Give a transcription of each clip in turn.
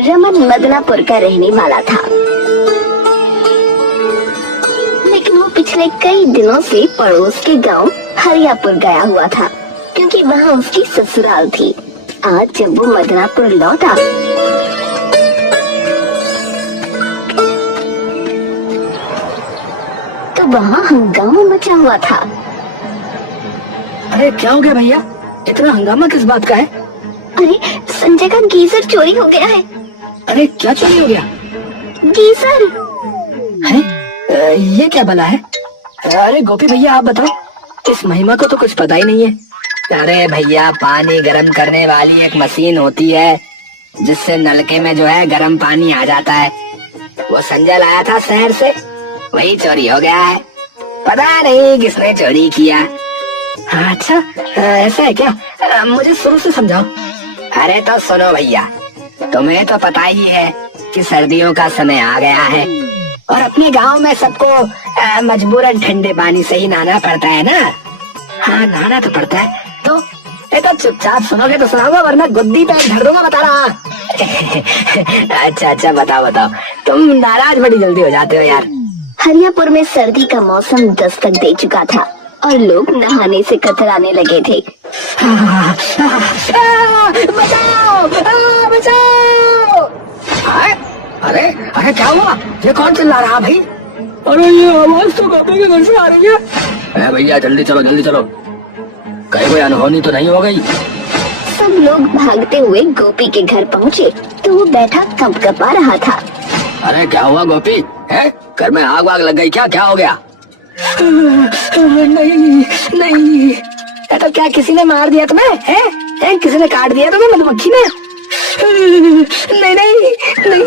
रमन मदनापुर का रहने वाला था, लेकिन वो पिछले कई दिनों से पड़ोस के गांव हरियापुर गया हुआ था, क्योंकि वहाँ उसकी ससुराल थी। आज जब वो मदनापुर लौटा तो वहाँ हंगामा मचा हुआ था। अरे क्या हो गया भैया, इतना हंगामा किस बात का है? अरे संजय का गीजर चोरी हो गया है। अरे क्या चोरी हो गया? गीजर है? ये क्या भला है? अरे गोपी भैया आप बताओ, इस महिमा को तो कुछ पता ही नहीं है। अरे भैया, पानी गर्म करने वाली एक मशीन होती है जिससे नलके में जो है गर्म पानी आ जाता है। वो संजय लाया था शहर से, वही चोरी हो गया है। पता नहीं किसने चोरी किया। अच्छा ऐसा है क्या? मुझे शुरू से समझाओ। अरे तो सुनो भैया, तुम्हें तो पता ही है कि सर्दियों का समय आ गया है और अपने गांव में सबको मजबूरन ठंडे पानी से ही नहाना पड़ता है ना। हाँ नहाना तो पड़ता है। तो ये तो चुपचाप सुनोगे तो सुनाऊंगा, वरना गुद्दी पे धर दूंगा, बता रहा। अच्छा बताओ बताओ, तुम नाराज बड़ी जल्दी हो जाते हो यार। हरियापुर में सर्दी का मौसम दस्तक दे चुका था और लोग नहाने से कतराने लगे थे। बचाओ बचाओ! अरे अरे क्या हुआ? ये कौन चिल्ला रहा भाई? अरे ये आवाज तो गोपी के घर से आ रही है। भैया जल्दी चलो, कहीं कोई अनहोनी तो नहीं हो गई? सब लोग भागते हुए गोपी के घर पहुँचे तो वो बैठा कपकपा रहा था। अरे क्या हुआ गोपी? है घर में आग वाग लग गई क्या हो गया? नहीं, तो क्या किसी ने मार दिया तुम्हें? है? किसी ने काट दिया तुम्हें मधुमक्खी ने? नहीं।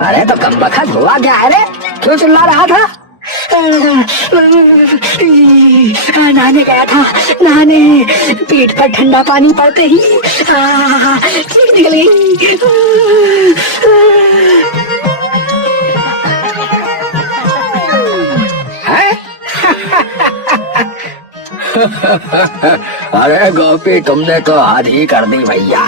अरे तो कम बखत हुआ क्या है रे? क्यों चिल्ला रहा था? नहाने गया था, पेट पर ठंडा पानी पड़ते ही चीख निकल गई। अरे गोपी तुमने तो हद ही कर दी भैया।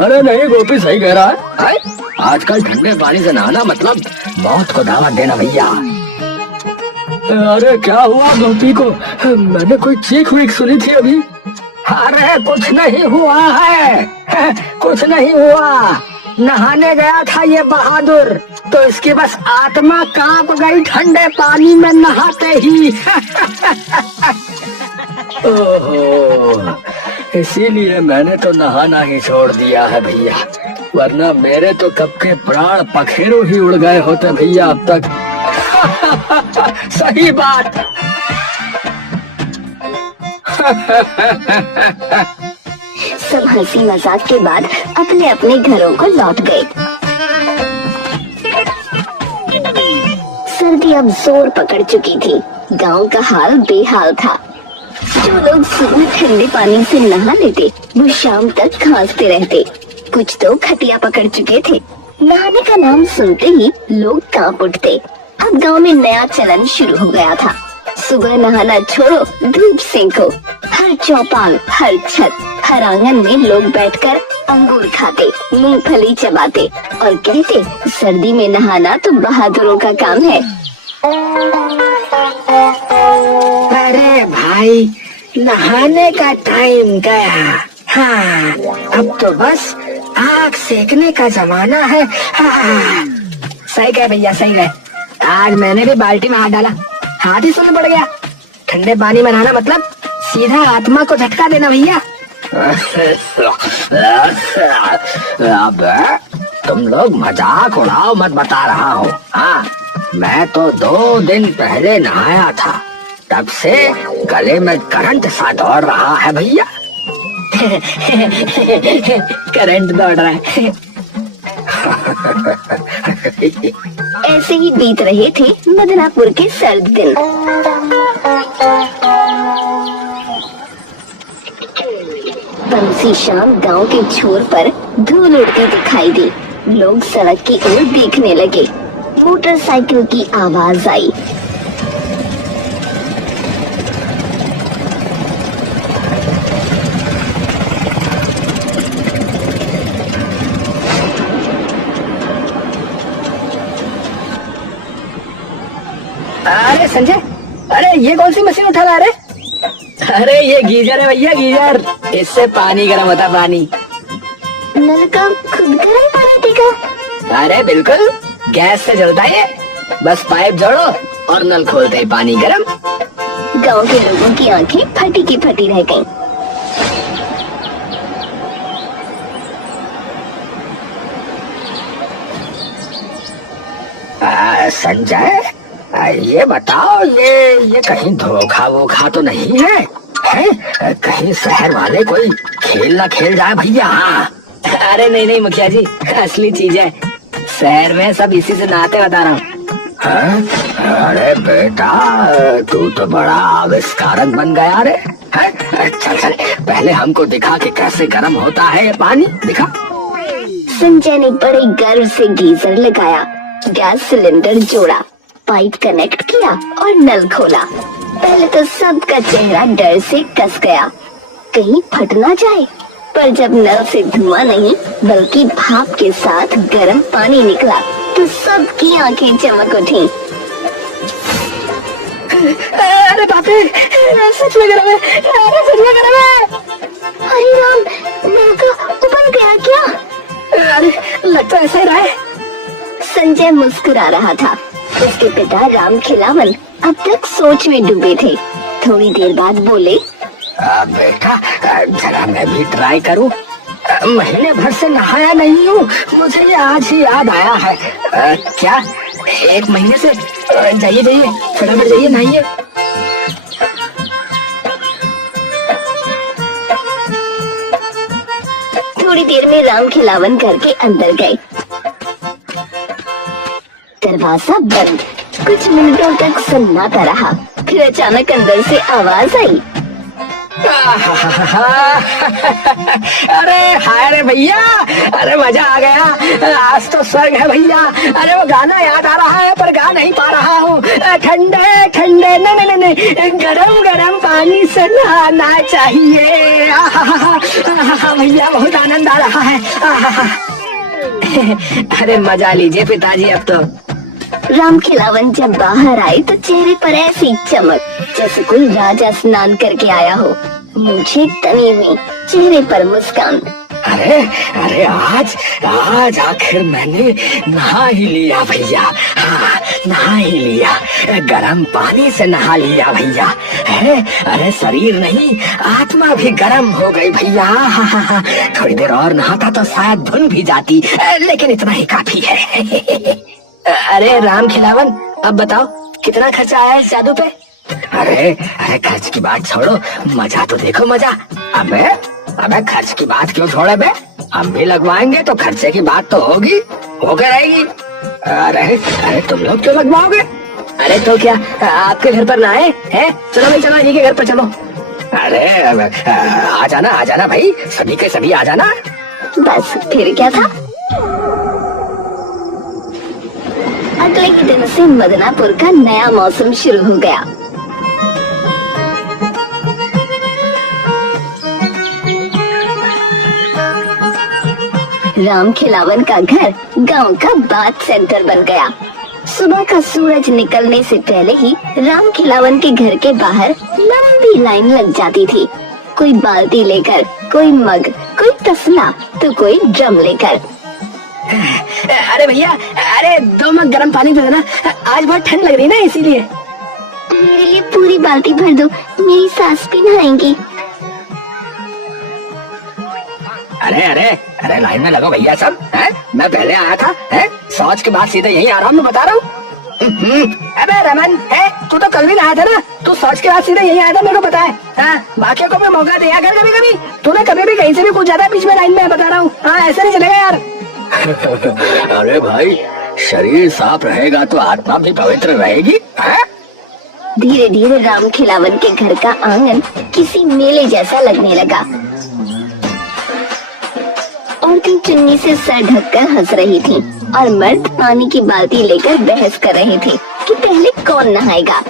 अरे नहीं, गोपी सही कह रहा है। आजकल ठंडे पानी से नहाना मतलब मौत को दावत देना भैया। अरे क्या हुआ गोपी को? मैंने कोई चीख वीख सुनी थी अभी। अरे कुछ नहीं हुआ है, कुछ नहीं हुआ। नहाने गया था ये बहादुर, तो इसकी बस आत्मा कांप गई ठंडे पानी में नहाते ही। ओहो, इसीलिए मैंने तो नहाना ही छोड़ दिया है भैया, वरना मेरे तो कब के प्राण पखेरु ही उड़ गए होते भैया अब तक। सही बात। सब हंसी मजाक के बाद अपने अपने घरों को लौट गए। सर्दी अब जोर पकड़ चुकी थी। गांव का हाल बेहाल था। जो लोग सुबह ठंडे पानी से नहा लेते वो शाम तक खांसते रहते। कुछ तो खटिया पकड़ चुके थे। नहाने का नाम सुनते ही लोग कांप उठते। अब गांव में नया चलन शुरू हो गया था। सुबह नहाना छोड़ो, धूप सेंको। हर चौपाल, हर छत, हर आंगन में लोग बैठकर अंगूर खाते, मूंगफली चबाते और कहते सर्दी में नहाना तो बहादुरों का काम है। अरे भाई, नहाने का टाइम गया। हाँ, अब तो बस आग सेकने का जमाना है। हाँ। सही कहे भैया, सही कहे। आज मैंने भी बाल्टी में हाथ डाला, हाथ ही सुन पड़ गया। ठंडे पानी में नहाना मतलब सीधा आत्मा को झटका देना भैया। अब तुम लोग मजाक उड़ाओ मत, बता रहा हूँ। हाँ, मैं तो 2 दिन पहले नहाया था, तब से गले में करंट सा दौड़ रहा है भैया। करंट दौड़ रहा है। ऐसे ही बीत रहे थे मदनापुर के सर्द दिन। बंसी शाम गांव के छोर पर धूल उड़ती दिखाई दी। लोग सड़क की ओर देखने लगे। मोटरसाइकिल की आवाज आई। संजय, अरे ये कौन सी मशीन उठा ला रहे? अरे ये गीजर है भैया, गीजर। इससे पानी गर्म होता, पानी। नल का खुद गर्म पानी देगा? अरे बिल्कुल, गैस से जलता है। बस पाइप जोड़ो और नल खोलते ही पानी गर्म। गांव के लोगों की आंखें फटी की फटी रह गईं। संजय, ये बताओ, ये कहीं धोखा वोखा तो नहीं है? कहीं शहर वाले कोई खेल ना खेल जाए भैया? अरे नहीं नहीं मुखिया जी, असली चीज है। शहर में सब इसी से नहाते, बता रहा हूँ। अरे बेटा, तू तो बड़ा आविष्कारक बन गया रे। चल चल, पहले हमको दिखा कि कैसे गर्म होता है ये पानी, दिखा। संजय ने बड़े गर्व से गीजर लगाया, गैस सिलेंडर जोड़ा, पाइप कनेक्ट किया और नल खोला। पहले तो सबका चेहरा डर से कस गया, कहीं फट ना जाए। पर जब नल से धुआं नहीं बल्कि भाप के साथ गर्म पानी निकला तो सबकी आंखें चमक उठी। अरे बाप रे, सच में गर्म है, अरे सच में गर्म है। अरे राम, नल का उबल गया क्या? अरे लगता ऐसा ही रहा है। संजय मुस्कुरा रहा था। उसके पिता राम खिलावन अब तक सोच में डूबे थे। थोड़ी देर बाद बोले, बेटा, जरा मैं भी ट्राई करूं। महीने भर से नहाया नहीं हूँ, मुझे ये आज ही याद आया है। क्या 1 महीने से? जाइए जाइए, फटाफट जाइए, नहाइए। थोड़ी देर में राम खिलावन घर के अंदर गए। दरवाजा बंद। कुछ मिनटों तक सन्नाटा रहा, फिर अचानक अंदर से आवाज आई। अरे हाय रे भैया, अरे मजा आ गया, आज तो स्वर्ग है भैया। अरे वो गाना याद आ रहा है पर गा नहीं पा रहा हूँ। ठंडे ठंडे नहीं नहीं नहीं, गरम गरम पानी से नहाना चाहिए। भैया बहुत आनंद आ रहा है। अरे मजा लीजिए पिताजी अब तो। राम खिलावन जब बाहर आए तो चेहरे पर ऐसी चमक जैसे कोई राजा स्नान करके आया हो। मुझे तनी हुई, चेहरे पर मुस्कान। अरे अरे आज आखिर मैंने नहा ही लिया भैया। हाँ, नहा ही लिया, गरम पानी से नहा लिया भैया। अरे शरीर नहीं, आत्मा भी गर्म हो गई भैया। हाँ, थोड़ी देर और नहाता तो शायद धुन भी जाती, लेकिन इतना ही काफी है। अरे राम खिलावन, अब बताओ कितना खर्चा आया इस जादू पे? अरे खर्च की बात छोड़ो, मजा तो देखो मजा। अबे खर्च की बात क्यों छोड़े बे? हम भी लगवाएंगे तो खर्चे की बात तो होगी, होकर रहेगी। अरे तुम लोग क्यों लगवाओगे? अरे तो क्या आपके घर पर ना आए हैं? चलो भाई, चलो इन्हीं के घर पर चलो। अरे आ जाना भाई, सभी के सभी आ जाना। बस फिर क्या था। अगले ही दिन से मदनापुर का नया मौसम शुरू हो गया। राम खिलावन का घर गांव का बात सेंटर बन गया। सुबह का सूरज निकलने से पहले ही राम खिलावन के घर के बाहर लंबी लाइन लग जाती थी। कोई बाल्टी लेकर, कोई मग, कोई तसला तो कोई ड्रम लेकर। अरे भैया, अरे 2 मग गर्म पानी दे देना, आज बहुत ठंड लग रही है ना, इसीलिए। मेरे लिए पूरी बाल्टी भर दो, मेरी सास भी नहाएंगी। अरे लाइन में लगो भैया सब। मैं पहले आया था, शौच के बाद सीधे यहीं आ रहा हूँ, मैं बता रहा हूँ। अबे रमन, तू तो कल भी नहाया था ना, तू शौच के बाद सीधे यहीं आया था, मेरे को पता है। हाँ, बाकियों को भी मौका दिया कर कभी कभी। तूने कभी भी कहीं से भी पूछ जाता है बीच में लाइन में, बता रहा हूँ। हाँ, ऐसा नहीं चलेगा यार। अरे भाई, शरीर साफ रहेगा तो आत्मा भी पवित्र रहेगी। धीरे धीरे राम खिलावन के घर का आंगन किसी मेले जैसा लगने लगा। औरतें चुन्नी से सर ढककर हंस रही थीं और मर्द पानी की बाल्टी लेकर बहस कर रहे थे कि पहले कौन नहाएगा।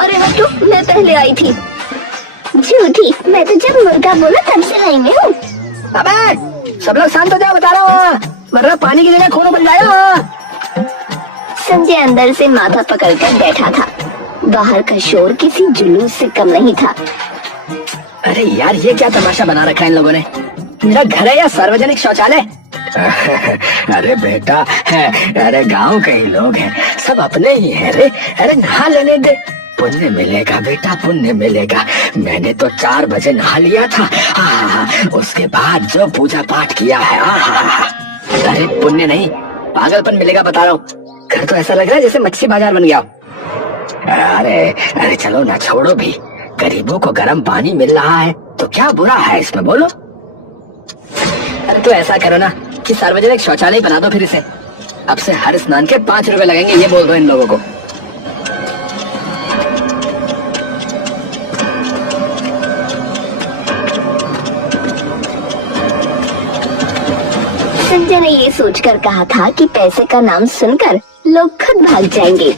अरे हटो, मैं पहले आई थी। झूठी, मैं तो जब मुर्गा बोला तब से लाइन में हूँ। अबे सब लोग शांत हो जाओ, बता रहा हूँ, वरना पानी की जगह खून बन जाएगा। संजय अंदर से माथा पकड़कर बैठा था। बाहर का शोर किसी जुलूस से कम नहीं था। अरे यार, ये क्या तमाशा बना रखा है इन लोगों ने? मेरा घर है या सार्वजनिक शौचालय? अरे बेटा, अरे गांव के ही लोग हैं, सब अपने ही हैं रे। अरे नहा लेने दे, पुण्य मिलेगा बेटा, पुण्य मिलेगा। मैंने तो 4 बजे नहा लिया था। उसके बाद जो पूजा पाठ किया है, अरे पुण्य नहीं, पागलपन मिलेगा बता रहा हूँ। घर तो ऐसा लग रहा है जैसे मच्छी बाजार बन गया। अरे चलो ना, छोड़ो भी। गरीबों को गर्म पानी मिल रहा है तो क्या बुरा है इसमें, बोलो। अरे तो ऐसा करो ना कि सार्वजनिक शौचालय बना दो फिर इसे। अब से हर स्नान के 5 रुपए लगेंगे, ये बोल दो इन लोगों को। संजय ने ये सोचकर कहा था कि पैसे का नाम सुनकर लोग खुद भाग जाएंगे।